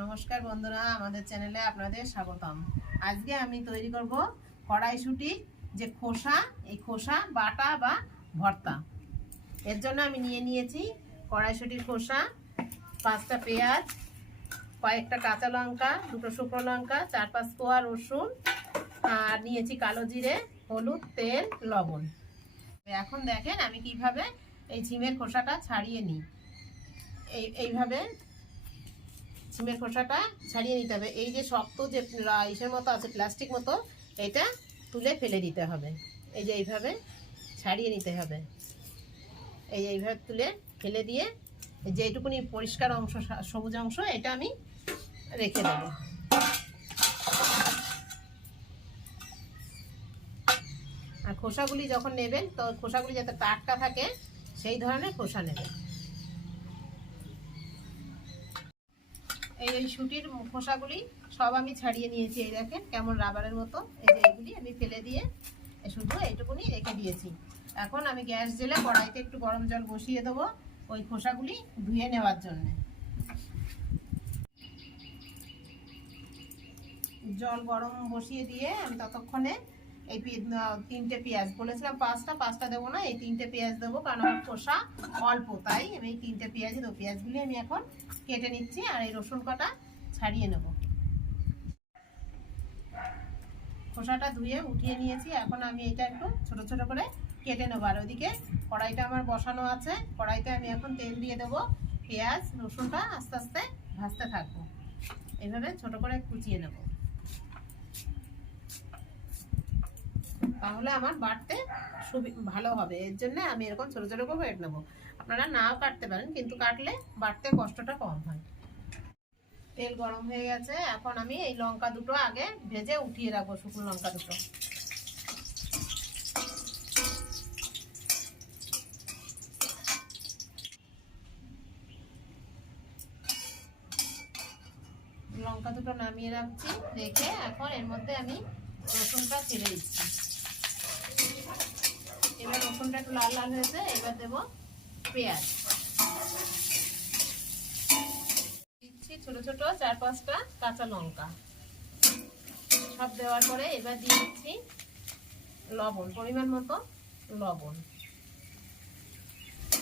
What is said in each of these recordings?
নমস্কার বন্ধুরা, আমাদের চ্যানেলে আপনাদের স্বাগতম। আজকে আমি তৈরি করব কড়াইশুঁটি যে খোসা, এই খোসা বাটা বা ভর্তা। এর জন্য আমি নিয়েছি কড়াইশুঁটির খোসা, 5টা পেঁয়াজ, কয়েকটা কাঁচা লঙ্কা, 2টো শুকনো লঙ্কা, 4-5 কোয়া রসুন, আর নিয়েছি কালো জিরে, হলুদ, তেল, লবণ। এখন দেখেন আমি কিভাবে এই ঝিমের খোসাটা ছাড়িয়ে নিই। এইভাবে ঝিমের খোসাটা ছাড়িয়ে নিতে হবে। এই যে শক্ত যে ইসের মতো আছে, প্লাস্টিক মতো, এটা তুলে ফেলে দিতে হবে। এই যে এইভাবে ছাড়িয়ে নিতে হবে। এইভাবে তুলে ফেলে দিয়ে যেটুকুনি পরিষ্কার অংশ, সবুজ অংশ, এটা আমি রেখে দেব। আর খোসাগুলি যখন নেবেন, তো খোসাগুলি যাতে টাটকা থাকে সেই ধরনের খোসা নেবেন। এই শুঁটির খোসাগুলি সব আমি ছাড়িয়ে নিয়েছি। এই দেখেন কেমন রাবারের মতো। এই যে এইগুলি আমি ফেলে দিয়ে শুধু এইটুকুনি রেখে দিয়েছি। এখন আমি গ্যাস জেলে কড়াইতে একটু গরম জল বসিয়ে দেবো ওই খোসাগুলি ধুয়ে নেওয়ার জন্য। জল গরম বসিয়ে দিয়ে আমি ততক্ষণে এই 3টে পেঁয়াজ, বলেছিলাম 5টা দেবো না, এই 3টে পেঁয়াজ দেবো, কারণ আমার খোসা অল্প, তাই আমি এই 3টে পেঁয়াজ দেবো। পেঁয়াজগুলি আমি এখন কেটে নিচ্ছি আর এই রসুন কটা ছাড়িয়ে নেব। খোসাটা ধুয়ে উঠিয়ে নিয়েছি। এখন আমি এটা একটু ছোট ছোট করে কেটে নেবো। আর ওইদিকে কড়াইটা আমার বসানো আছে, কড়াইতে আমি এখন তেল দিয়ে দেবো। পেঁয়াজ রসুনটা আস্তে আস্তে ভাজতে থাকবো। এইভাবে ছোট করে কুচিয়ে নেব, তাহলে আমার বাটতে ভালো হবে। এর জন্য আমি এরকম ছোট ছোট করে কেটে নেবো। আপনারা নাও কাটতে পারেন, কিন্তু কাটলে বাটতে কষ্টটা কম হয়। তেল গরম হয়ে গেছে। এখন আমি এই লঙ্কা দুটো আগে ভেজে উঠিয়ে রাখবো, শুকনো লঙ্কা দুটো। লঙ্কা দুটো নামিয়ে রাখছি, রেখে এখন এর মধ্যে আমি রসুনটা ছেড়ে দিচ্ছি। এবার রসুনটা একটু লাল লাল হয়েছে, এবার দেবো পেঁয়াজ। দিচ্ছি ছোট ছোট 4-5টা কাঁচা লঙ্কা। সব দেওয়ার পরে এবার দিয়ে দিচ্ছি লবণ, পরিমাণ মতো লবণ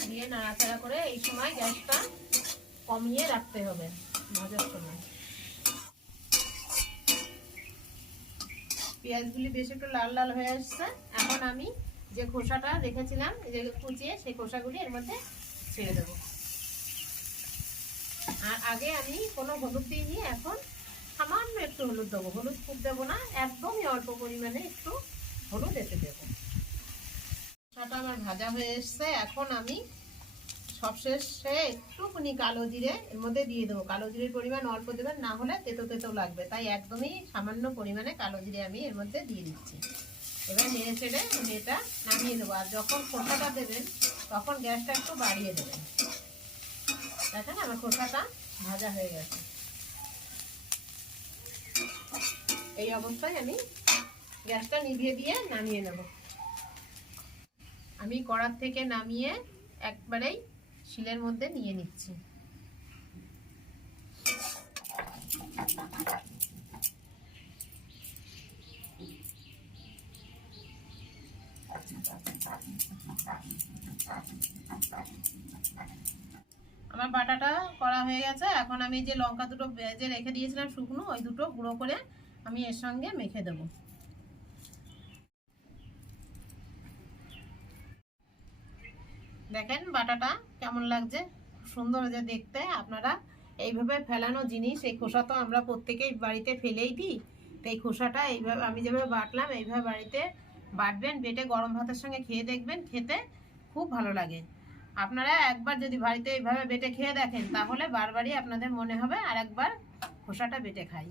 দিয়ে নাড়াচাড়া করে এই সময় গ্যাসটা কমিয়ে রাখতে হবে ভাজার সময়। পেঁয়াজগুলি বেশ একটু লাল লাল হয়ে আসছে। এখন আমি যে খোসাটা রেখেছিলাম যে কুচিয়ে, সেই খোসাগুলি এর মধ্যে ছেড়ে দেবো। আর আগে আমি কোনো হলুদ দিইনি, এখন সামান্য একটু হলুদ দেবো। হলুদ খুব দেবো না, একদমই অল্প পরিমাণে একটু হলুদ এতে দেবো। খোসাটা আমার ভাজা হয়ে এসছে। এখন আমি সবশেষে একটুখানি কালো জিরে এর মধ্যে দিয়ে দেবো। কালো জিরের পরিমাণ অল্প দেবেন, না হলে তেতো তেতো লাগবে, তাই একদমই সামান্য পরিমাণে কালো জিরে আমি এর মধ্যে দিয়ে দিচ্ছি। এবার নেড়ে চেড়ে আমি এটা নামিয়ে দেবো। আর যখন খোসাটা দেবেন তখন গ্যাসটা একটু বাড়িয়ে দেবেন। দেখেন আমার খোসাটা ভাজা হয়ে গেছে। এই অবস্থায় আমি গ্যাসটা নিভিয়ে দিয়ে নামিয়ে নেব। আমি কড়ার থেকে নামিয়ে একবারেই শিলের মধ্যে নিয়ে নিচ্ছি। আমার বাটাটা করা হয়ে গেছে। এখন আমি যে লঙ্কা দুটো ভেজে রেখে দিয়েছিলাম শুকনো, ওই দুটো গুঁড়ো করে আমি এর সঙ্গে মেখে দেবো। দেখেন বাটাটা কেমন লাগছে, সুন্দর যে দেখতে। আপনারা এইভাবে ফেলানো জিনিস, এই খোসা তো আমরা প্রত্যেকেই বাড়িতে ফেলেই দিই, তো এই খোসাটা এইভাবে আমি যেভাবে বাটলাম এইভাবে বাড়িতে বাটবেন, বেটে গরম ভাতের সঙ্গে খেয়ে দেখবেন, খেতে খুব ভালো লাগে। আপনারা একবার যদি বাড়িতে এইভাবে বেটে খেয়ে দেখেন, তাহলে বারবারই আপনাদের মনে হবে আর একবার খোসাটা বেটে খাই।